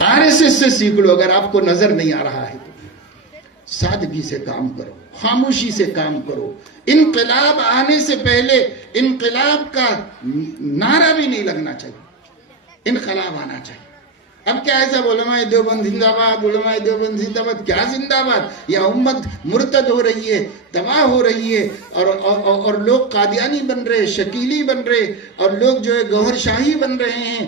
RSS से सीख लो, अगर आपको नजर नहीं आ रहा है तो। सादगी से काम करो, खामोशी से काम करो। इनकलाब आने से पहले इनकलाब का नारा भी नहीं लगना चाहिए, इनकलाब आना चाहिए। अब क्या ऐसा उलमाए देवबंद जिंदाबाद, उलमाए देवबंद जिंदाबाद, क्या जिंदाबाद? यह उम्मत मुर्तद हो रही है, तबाह हो रही है, और लोग कादियानी बन रहे, शकीली बन रहे, और लोग जो है गौहर शाही बन रहे हैं।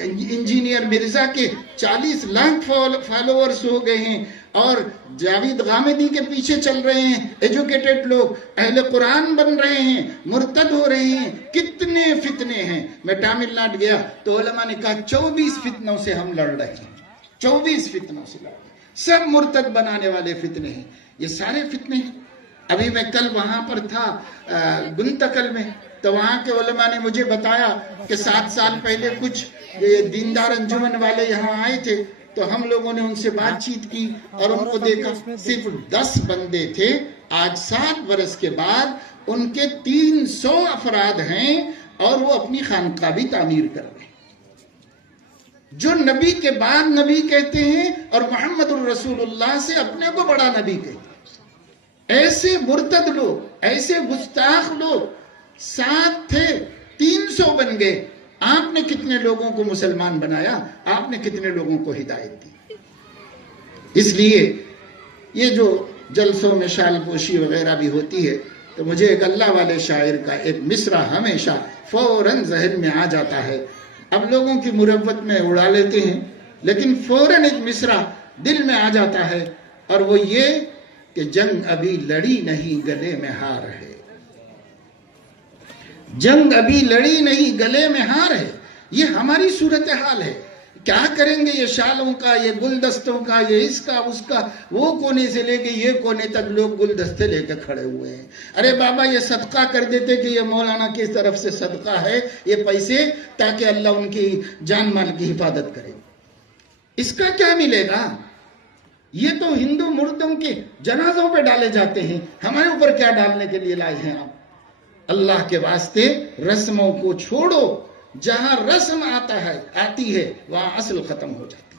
इंजीनियर मिर्जा के 40 लाख फॉलोअर्स हो गए हैं, और जावेद गामिदी के पीछे चल रहे हैं एजुकेटेड लोग, अहले कुरान बन रहे हैं, मुर्तद हो रहे हैं। कितने फितने हैं। मैं तमिलनाडु गया तो उलमा ने कहा 24 फितनों से हम लड़ रहे हैं, 24 फितनों से लड़ रहे हैं, सब मुर्तद बनाने वाले फितने हैं, ये सारे फितने हैं। अभी मैं कल वहां पर था गुंतकल में, तो वहां के उलमा ने मुझे बताया कि 7 साल पहले कुछ दीनदार अंजुमन वाले यहाँ आए थे, तो हम लोगों ने उनसे बातचीत की और उनको देखा, सिर्फ 10 बंदे थे। आज 7 बरस के बाद उनके 300 अफराद हैं, और वो अपनी खानका भी तामीर कर रहे हैं। जो नबी के बाद नबी कहते हैं, और मोहम्मद रसूलुल्लाह से अपने को बड़ा नबी कहते हैं। ऐसे मुर्तद लोग, ऐसे गुस्ताख लोग 7 थे, 300 बन गए। आपने कितने लोगों को मुसलमान बनाया, आपने कितने लोगों को हिदायत दी। इसलिए ये जो जलसों में शाल पोशी वगैरह भी होती है, तो मुझे एक अल्लाह वाले शायर का एक मिसरा हमेशा फौरन ज़हन में आ जाता है। अब लोगों की मुरव्वत में उड़ा लेते हैं, लेकिन फौरन एक मिसरा दिल में आ जाता है, और वो ये कि जंग अभी लड़ी नहीं, गले में हार है। जंग अभी लड़ी नहीं, गले में हार है। ये हमारी सूरत हाल है। क्या करेंगे ये शालों का, ये गुलदस्तों का, ये इसका उसका, वो कोने से लेके ये कोने तक लोग गुलदस्ते लेके खड़े हुए हैं। अरे बाबा, ये सदका कर देते कि ये मौलाना की तरफ से सदका है, ये पैसे, ताकि अल्लाह उनकी जान माल की हिफाजत करे। इसका क्या मिलेगा? ये तो हिंदू मुर्दों के जनाजों पे डाले जाते हैं, हमारे ऊपर क्या डालने के लिए लाए हैं आप? अल्लाह के वास्ते रस्मों को छोड़ो। जहां रस्म आती है वहां असल खत्म हो जाता है।